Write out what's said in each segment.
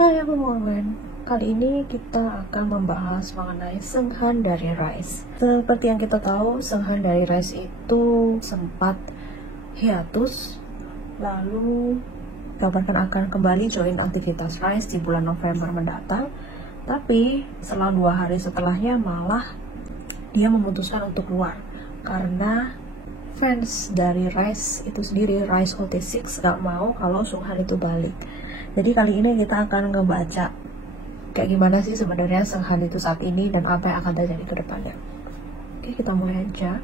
Hai everyone, kali ini kita akan membahas mengenai Seunghan dari Rise. Seperti yang kita tahu, Seunghan dari Rise itu sempat hiatus, lalu dikabarkan akan kembali join aktivitas Rise di bulan November mendatang. Tapi setelah 2 hari setelahnya malah dia memutuskan untuk keluar karena fans dari Rise itu sendiri, Rise OT6, gak mau kalau Seunghan itu balik. Jadi kali ini kita akan ngebaca kayak gimana sih sebenarnya Seunghan itu saat ini dan apa yang akan terjadi ke depannya. Oke, kita mulai aja.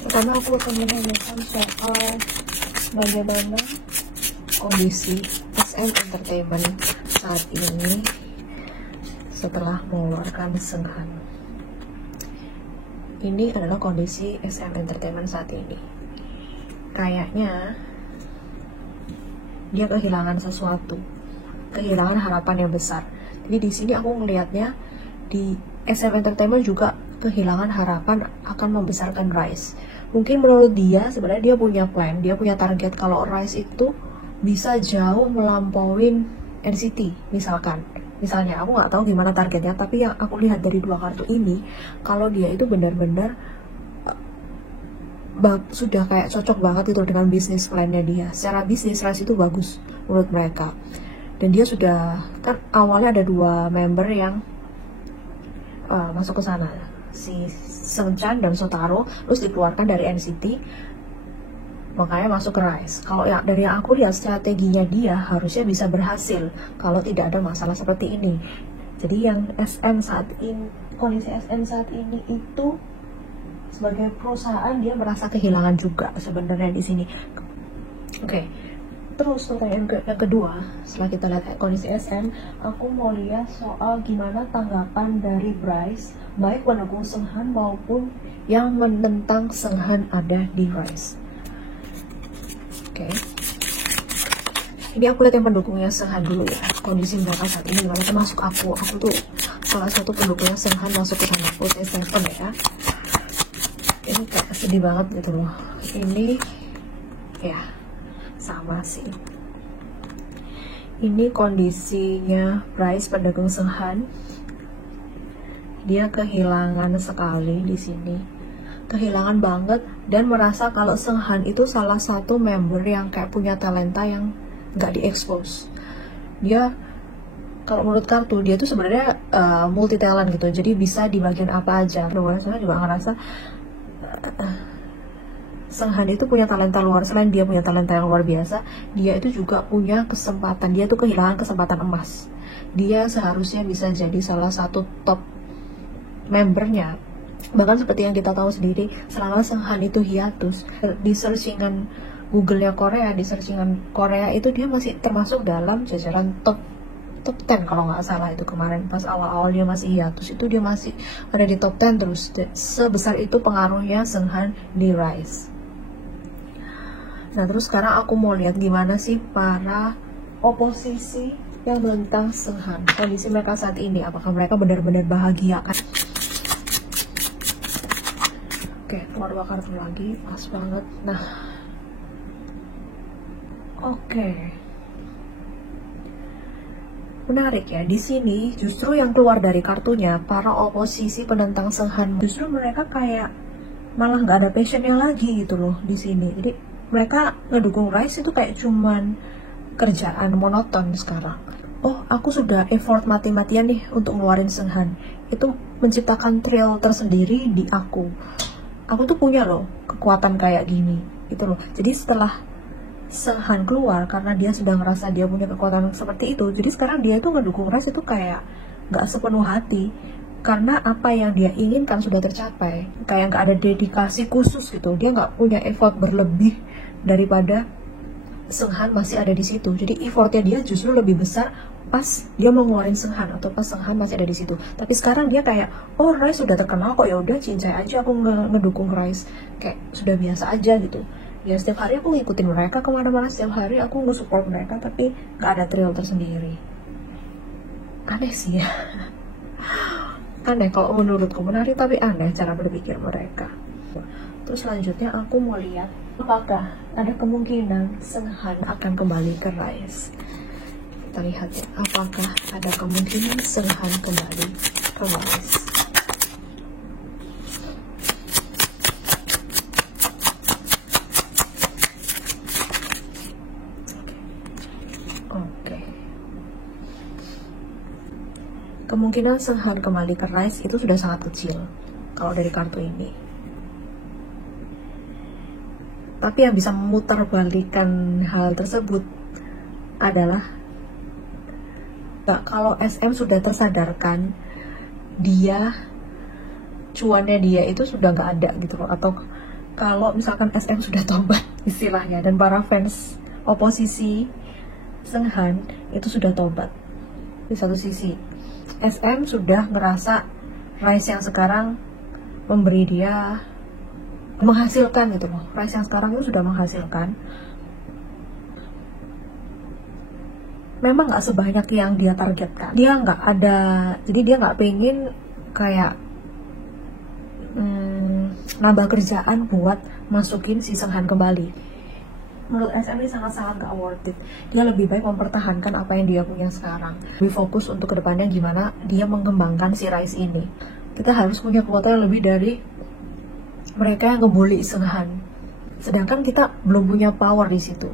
Pertama aku akan menanyakan soal bagaimana kondisi SM Entertainment saat ini setelah mengeluarkan Seunghan. Ini adalah kondisi SM Entertainment saat ini. Kayaknya dia kehilangan sesuatu, kehilangan harapan yang besar. Jadi di sini aku melihatnya di SM Entertainment juga kehilangan harapan akan membesarkan Rise. Mungkin menurut dia sebenarnya dia punya plan, dia punya target kalau Rise itu bisa jauh melampauin NCT misalnya aku nggak tahu gimana targetnya, tapi yang aku lihat dari 2 kartu ini kalau dia itu benar-benar sudah kayak cocok banget itu dengan bisnis plannya dia. Secara bisnis Rise itu bagus menurut mereka, dan dia sudah kan awalnya ada 2 member yang masuk ke sana, si Seungchan dan Shotaro, terus dikeluarkan dari NCT, makanya masuk ke Rise. Kalau dari yang aku lihat strateginya dia harusnya bisa berhasil kalau tidak ada masalah seperti ini. Jadi yang SM saat ini, kondisi SM saat ini itu sebagai perusahaan dia merasa kehilangan juga sebenarnya di sini. Oke. Terus pertanyaan yang kedua, setelah kita lihat kondisi SM, aku mau lihat soal gimana tanggapan dari Bryce, baik pendukung Seunghan maupun yang menentang Seunghan ada di Rise. Oke. Ini aku lihat yang pendukungnya Seunghan dulu ya. Kondisi mereka saat ini gimana, termasuk aku tuh salah satu pendukungnya Seunghan masuk ke sana, OT7 ya. Ini kayak sedih banget gitu loh. Ini ya sama sih. Ini kondisinya Bryce pendukung Seunghan. Dia kehilangan sekali di sini. Kehilangan banget dan merasa kalau Seunghan itu salah satu member yang kayak punya talenta yang nggak diekspos. Dia kalau menurut kartu dia tuh sebenarnya multi talent gitu, jadi bisa di bagian apa aja. Luar sana juga ngerasa Seunghan itu punya talenta luar, selain dia punya talenta yang luar biasa, dia itu juga punya kesempatan, dia tuh kehilangan kesempatan emas. Dia seharusnya bisa jadi salah satu top membernya. Bahkan seperti yang kita tahu sendiri, selama Seunghan itu hiatus, di searchingan Google-nya Korea, di searchingan Korea itu dia masih termasuk dalam jajaran top 10 kalau nggak salah. Itu kemarin pas awal-awal dia masih hiatus itu dia masih ada di top 10 terus. Sebesar itu pengaruhnya Seunghan di Rise. Nah terus sekarang aku mau lihat gimana sih para oposisi yang menentang Seunghan, kondisi mereka saat ini, apakah mereka benar-benar bahagia kan? Oke, keluar 2 kartu lagi, pas banget. Nah, oke. Menarik ya, di sini justru yang keluar dari kartunya para oposisi penentang Seunghan, justru mereka kayak malah nggak ada passionnya lagi gitu loh di sini. Jadi mereka ngedukung Rise itu kayak cuman kerjaan monoton sekarang. Oh, aku sudah effort mati-matian nih untuk ngeluarin Seunghan. Itu menciptakan thrill tersendiri di aku. Aku tuh punya loh kekuatan kayak gini gitu loh. Jadi setelah Seunghan keluar karena dia sudah ngerasa dia punya kekuatan seperti itu, jadi sekarang dia tuh ngedukung Rise itu kayak gak sepenuh hati karena apa yang dia inginkan sudah tercapai. Kayak gak ada dedikasi khusus gitu, dia gak punya effort berlebih daripada Seunghan masih ada di situ. Jadi effortnya dia justru lebih besar pas dia mau ngeluarin Seunghan atau pas Seunghan masih ada di situ. Tapi sekarang dia kayak, oh Rise sudah terkenal kok, ya udah cincai aja aku ngedukung Rise, kayak sudah biasa aja gitu. Ya setiap hari aku ngikutin mereka kemana-mana, setiap hari aku nge-support mereka, tapi nggak ada thrill tersendiri. Aneh sih ya. Aneh kalau menurutku, menarik tapi aneh cara berpikir mereka. Terus selanjutnya aku mau lihat apakah ada kemungkinan Seunghan akan kembali ke Rise. Kita lihat ya, apakah ada kemungkinan Seunghan kembali ke Rise. Oke. Kemungkinan Seunghan kembali ke Rise itu sudah sangat kecil kalau dari kartu ini. Tapi yang bisa memutarbalikkan hal tersebut adalah kalau SM sudah tersadarkan cuannya dia itu sudah nggak ada gitu loh, atau kalau misalkan SM sudah tobat istilahnya, dan para fans oposisi Seunghan itu sudah tobat. Di satu sisi SM sudah ngerasa Rise yang sekarang memberi dia menghasilkan gitu loh. Rise yang sekarang itu sudah menghasilkan. Memang nggak sebanyak yang dia targetkan. Dia nggak ada, jadi dia nggak pengen kayak nambah kerjaan buat masukin si Seunghan kembali. Menurut SM ini sangat-sangat nggak worth it. Dia lebih baik mempertahankan apa yang dia punya sekarang. Lebih fokus untuk kedepannya gimana dia mengembangkan si Rise ini. Kita harus punya kuota yang lebih dari mereka yang ngebully Seunghan. Sedangkan kita belum punya power di situ.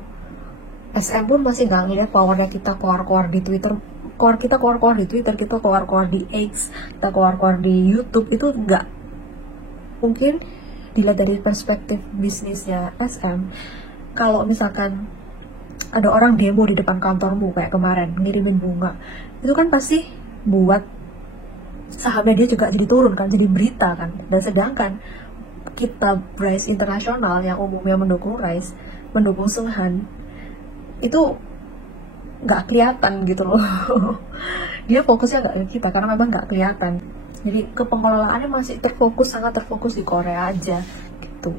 SM pun masih nggak ngeliat powernya kita keluar-keluar di Twitter. Kita keluar-keluar di Twitter, kita keluar-keluar di X, kita keluar-keluar di YouTube, itu nggak. Mungkin dilihat dari perspektif bisnisnya SM, kalau misalkan ada orang demo di depan kantormu kayak kemarin, ngirimin bunga, itu kan pasti buat sahamnya dia juga jadi turun kan, jadi berita kan. Dan sedangkan kita Rise Internasional yang umumnya mendukung Rise, mendukung Seunghan, itu nggak kelihatan gitu loh. Dia fokusnya nggak ke kita karena memang nggak kelihatan. Jadi kepengelolaannya masih sangat terfokus di Korea aja gitu.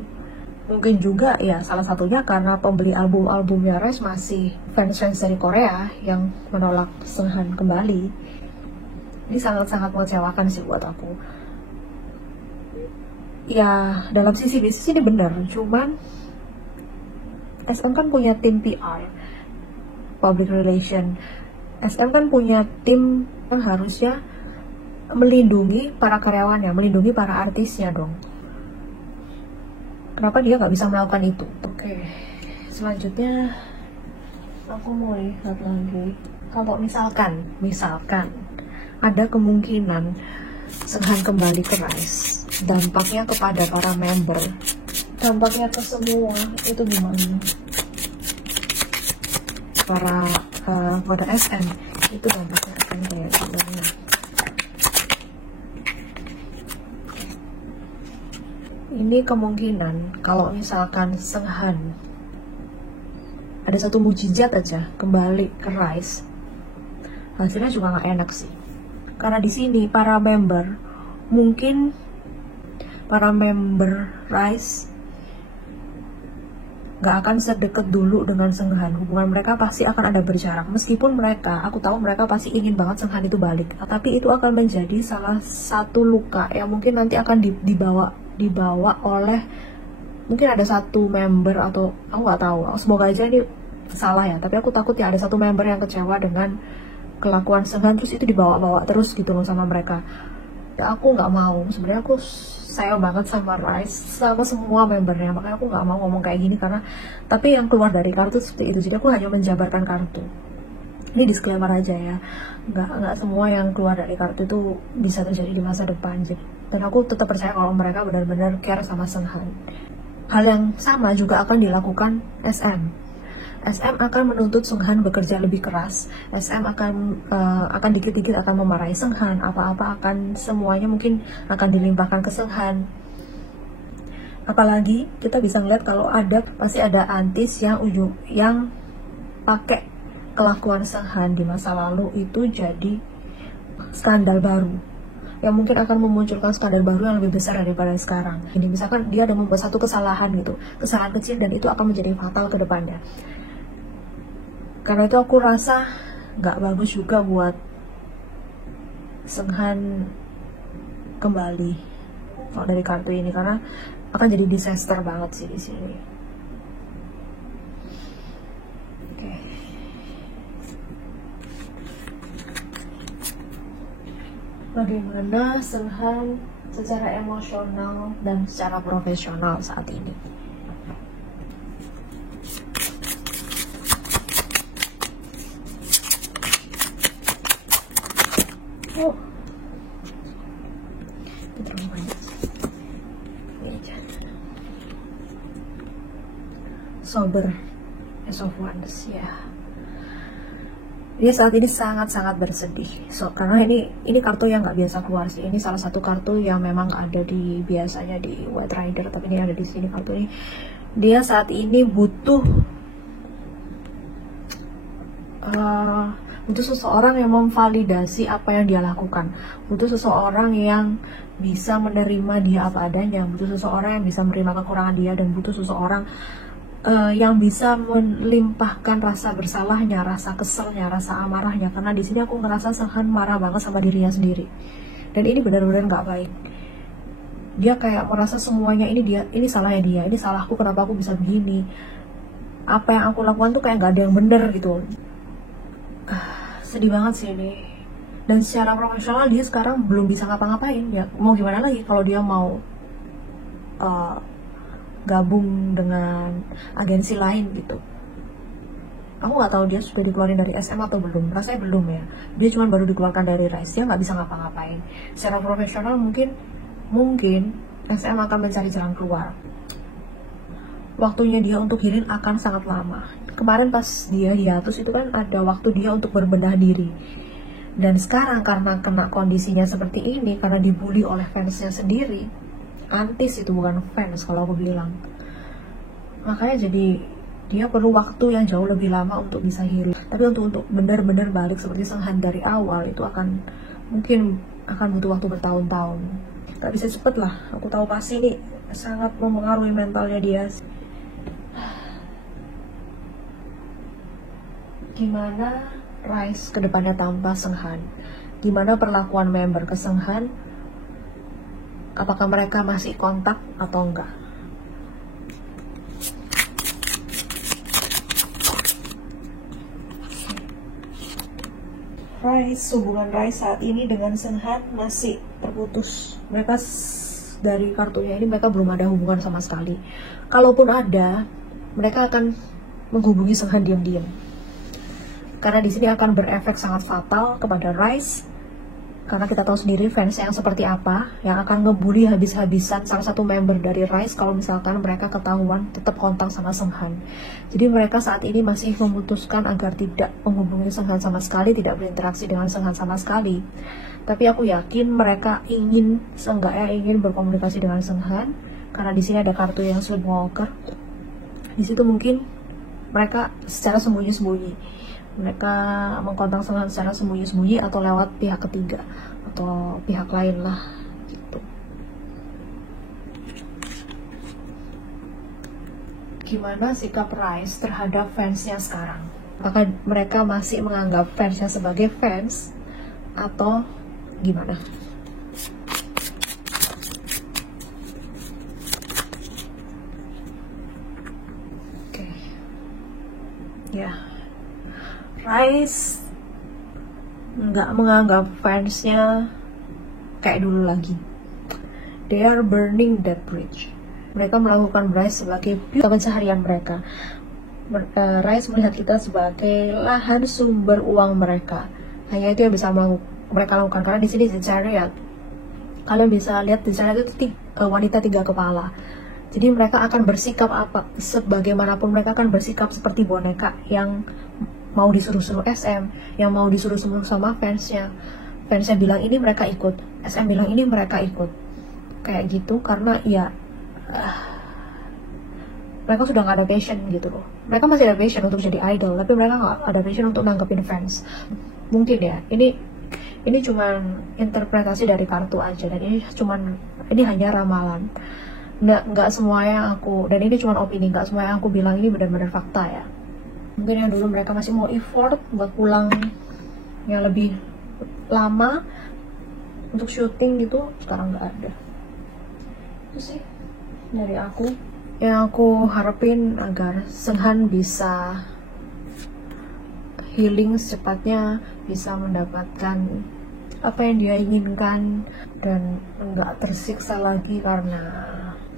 Mungkin juga ya salah satunya karena pembeli album-albumnya Rise masih fans-fans dari Korea yang menolak Seunghan kembali. Ini sangat-sangat mengecewakan sih buat aku. Ya dalam sisi bisnis ini benar, cuman SM kan punya tim PR, public relation. SM kan punya tim yang harusnya melindungi para karyawannya, melindungi para artisnya dong. Kenapa dia nggak bisa melakukan itu? Oke, selanjutnya aku mau lihat lagi. Kalau misalkan ada kemungkinan Seunghan kembali ke Rise, dampaknya kepada para member, dampaknya ke semua itu gimana? Pada SM itu dampaknya akan kayak gimana? Ini kemungkinan kalau misalkan Seunghan ada satu mujizat aja kembali ke Rise, hasilnya juga nggak enak sih. Karena di sini para member Rise nggak akan sedekat dulu dengan Seunghan. Hubungan mereka pasti akan ada berjarak. Meskipun aku tahu mereka pasti ingin banget Seunghan itu balik, tapi itu akan menjadi salah satu luka yang mungkin nanti akan dibawa oleh mungkin ada satu member, atau aku nggak tahu. Semoga aja ini salah ya. Tapi aku takut ya ada satu member yang kecewa dengan kelakuan Seunghan, terus itu dibawa-bawa terus gitu loh sama mereka. Ya aku nggak mau, sebenarnya aku sayang banget sama Rise, sama semua membernya, makanya aku nggak mau ngomong kayak gini tapi yang keluar dari kartu seperti itu, jadi aku hanya menjabarkan kartu. Ini disclaimer aja ya, nggak semua yang keluar dari kartu itu bisa terjadi di masa depan. Dan aku tetap percaya kalau mereka benar-benar care sama Seunghan. Hal yang sama juga akan dilakukan SM. SM akan menuntut Seunghan bekerja lebih keras. SM akan dikit-dikit akan memarahi Seunghan. Apa-apa akan semuanya mungkin akan dilimpahkan ke Seunghan. Apalagi kita bisa ngeliat kalau pasti ada antis yang pakai kelakuan Seunghan di masa lalu itu jadi skandal baru. yang mungkin akan memunculkan skandal baru yang lebih besar daripada sekarang. Ini misalkan dia ada membuat satu kesalahan gitu, kesalahan kecil, dan itu akan menjadi fatal ke depannya. Karena itu aku rasa nggak bagus juga buat Seunghan kembali kalau dari kartu ini, karena akan jadi disaster banget sih di sini. Oke. Bagaimana Seunghan secara emosional dan secara profesional saat ini? Oh, itu terlalu banyak. Ini aja. Sober, Ace of Wands, ya. Dia saat ini sangat-sangat bersedih. Karena ini kartu yang nggak biasa keluar sih. Ini salah satu kartu yang memang ada di biasanya di White Rider, tapi ini ada di sini kartu ini. Dia saat ini butuh seseorang yang memvalidasi apa yang dia lakukan, butuh seseorang yang bisa menerima dia apa adanya, butuh seseorang yang bisa menerima kekurangan dia, dan butuh seseorang yang bisa melimpahkan rasa bersalahnya, rasa keselnya, rasa amarahnya. Karena di sini aku ngerasa Seunghan marah banget sama dirinya sendiri, dan ini benar-benar nggak baik. Dia kayak merasa semuanya ini salahnya dia, ini salahku, kenapa aku bisa begini, apa yang aku lakukan tuh kayak nggak ada yang bener gitu. Sedih banget sih ini. Dan secara profesional dia sekarang belum bisa ngapa-ngapain ya. Mau gimana lagi kalau dia mau gabung dengan agensi lain gitu. Aku nggak tahu dia sudah dikeluarin dari SM atau belum. Rasanya belum ya. Dia cuma baru dikeluarkan dari Rise. Dia nggak bisa ngapa-ngapain. Secara profesional mungkin SM akan mencari jalan keluar. Waktunya dia untuk healing akan sangat lama. Kemarin pas dia hiatus itu kan ada waktu dia untuk berbenah diri. Dan sekarang karena kena kondisinya seperti ini, karena dibully oleh fansnya sendiri, antis itu bukan fans kalau aku bilang. Makanya jadi dia perlu waktu yang jauh lebih lama untuk bisa healing. Tapi untuk benar-benar balik seperti Seunghan dari awal itu mungkin akan butuh waktu bertahun-tahun. Gak bisa cepet lah. Aku tahu pasti ini sangat mempengaruhi mentalnya dia. Gimana Rise kedepannya tanpa Seunghan? Gimana perlakuan member ke Seunghan? Apakah mereka masih kontak atau enggak? Hubungan Rise saat ini dengan Seunghan masih terputus. Mereka dari kartunya ini mereka belum ada hubungan sama sekali. Kalaupun ada, mereka akan menghubungi Seunghan diam-diam. Karena di sini akan berefek sangat fatal kepada Rise. Karena kita tahu sendiri fans yang seperti apa, yang akan ngebully habis-habisan salah satu member dari Rise kalau misalkan mereka ketahuan tetap kontak sama Seunghan. Jadi mereka saat ini masih memutuskan agar tidak menghubungi Seunghan sama sekali, tidak berinteraksi dengan Seunghan sama sekali. Tapi aku yakin mereka seenggaknya ingin berkomunikasi dengan Seunghan, karena di sini ada kartu yang Sleepwalker. Di situ mungkin mereka secara sembunyi-sembunyi. Mereka mengkontak Seunghan secara sembunyi-sembunyi atau lewat pihak ketiga atau pihak lain lah gitu. Gimana sikap Rise terhadap fansnya sekarang? Apakah mereka masih menganggap fansnya sebagai fans atau gimana? Oke. Ya. Rise nggak menganggap fansnya kayak dulu lagi. They are burning that bridge. Mereka melakukan Rise sebagai pencaharian mereka. Rise melihat kita sebagai lahan sumber uang mereka. Hanya itu yang bisa mereka lakukan. Karena di sini The Chariot, kalian bisa lihat The Chariot itu wanita 3 kepala. Jadi mereka akan bersikap apa? Sebagaimanapun mereka akan bersikap seperti boneka yang mau disuruh-suruh SM, yang mau disuruh-suruh sama fansnya. Fansnya bilang ini mereka ikut, SM bilang ini mereka ikut. Kayak gitu karena ya mereka sudah gak ada passion gitu loh. Mereka masih ada passion untuk jadi idol, tapi mereka gak ada passion untuk nanggepin fans. Mungkin ya, ini ini cuman interpretasi dari kartu aja, dan ini hanya ramalan. Nggak semua yang aku, dan ini cuma opini, nggak semua yang aku bilang ini benar-benar fakta ya. Mungkin yang dulu mereka masih mau effort buat pulang yang lebih lama untuk syuting gitu, sekarang nggak ada. Itu sih dari aku. Yang aku harapin agar Seunghan bisa healing secepatnya, bisa mendapatkan apa yang dia inginkan dan nggak tersiksa lagi karena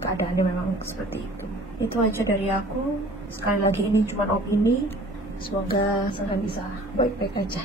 keadaannya memang seperti itu. Itu aja dari aku. Sekali lagi ini cuma opini. Semoga Seunghan bisa baik-baik aja.